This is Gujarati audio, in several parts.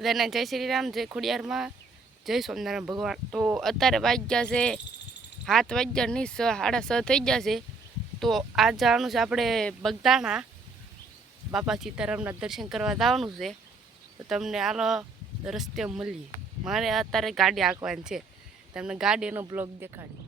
બધાને જય શ્રી રામ, જય ખોડિયારમાં, જય સ્વામિનારાયણ ભગવાન. તો અત્યારે વાગ્યા છે 7 વાગ્યા ની 6:30 થઈ ગયા છે. તો આજ જવાનું છે આપણે બગદાણા બાપા સીતારામના દર્શન કરવા જવાનું છે. તો તમને હાલો રસ્તે મળીએ. મારે અત્યારે ગાડી હાંકવાની છે, તમને ગાડીનો બ્લોગ દેખાડી.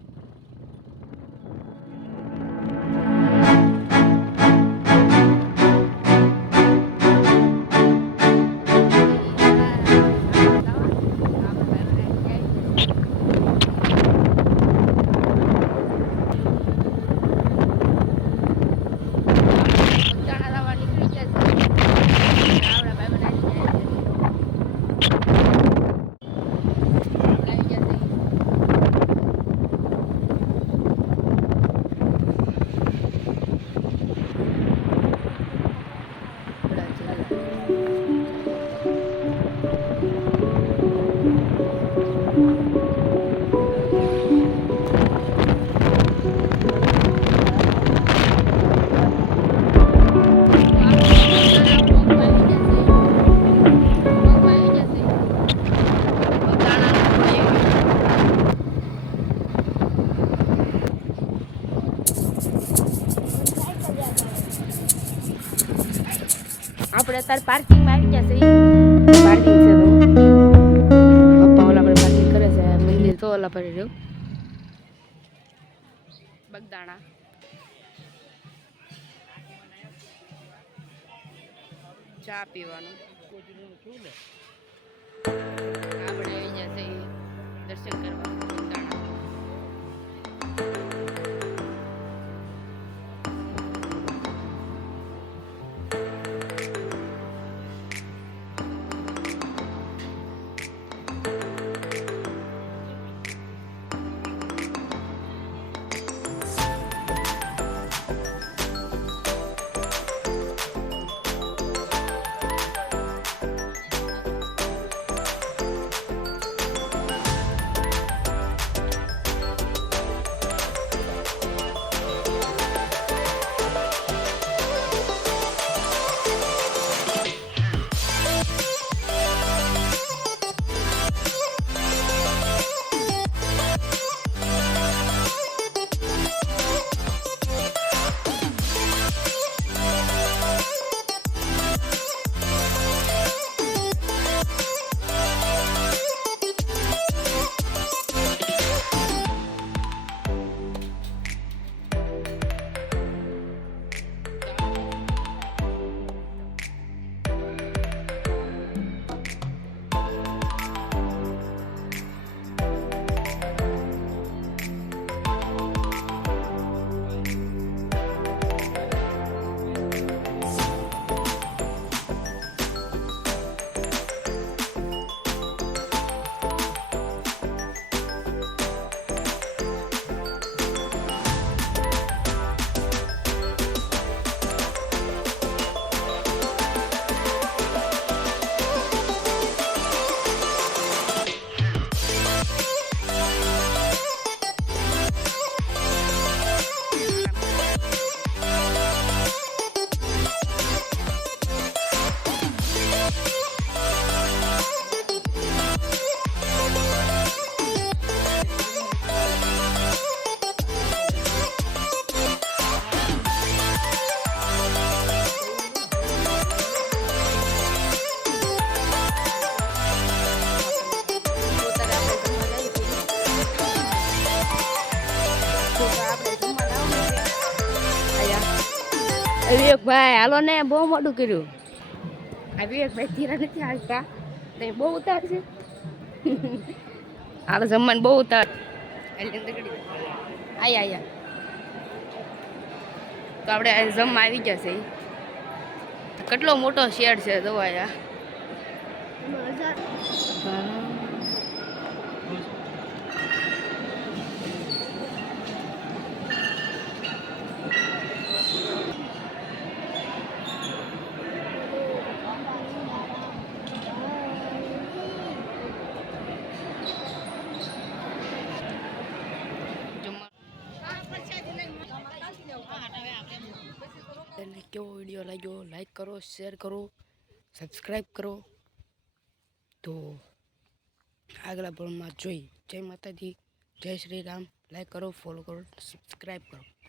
આપણે અત્યારે પાર્કિંગમાં આવી ગયા છે. પાર્કિંગ છે તો પપ્પા ઓલા પર પાર્કિંગ કરે છે. મંદિર તો ઓલા પર રહ્યું બગદાણા. ચા પીવાનું આપણે આવી ગયા છે દર્શન કરવા બગદાણા. વિવેકભાઈ હાલો ને, બહુ મોટું કર્યું. આ વિવેકભાઈ ધીરા નથી હાલતા, બહુ ઉતાર છે. હાલો જમવાનું બહુ ઉતાર. આયા તો આપણે જમવા આવી જશે. કેટલો મોટો શેડ છે દવાયા. કેવો વિડીયો લાગ્યો લાઈક કરો, શેર કરો, સબસ્ક્રાઈબ કરો. તો આગલા બ્લોગમાં જોઈ. જય માતાજી, જય શ્રી રામ. લાઈક કરો, ફોલો કરો, સબસ્ક્રાઈબ કરો.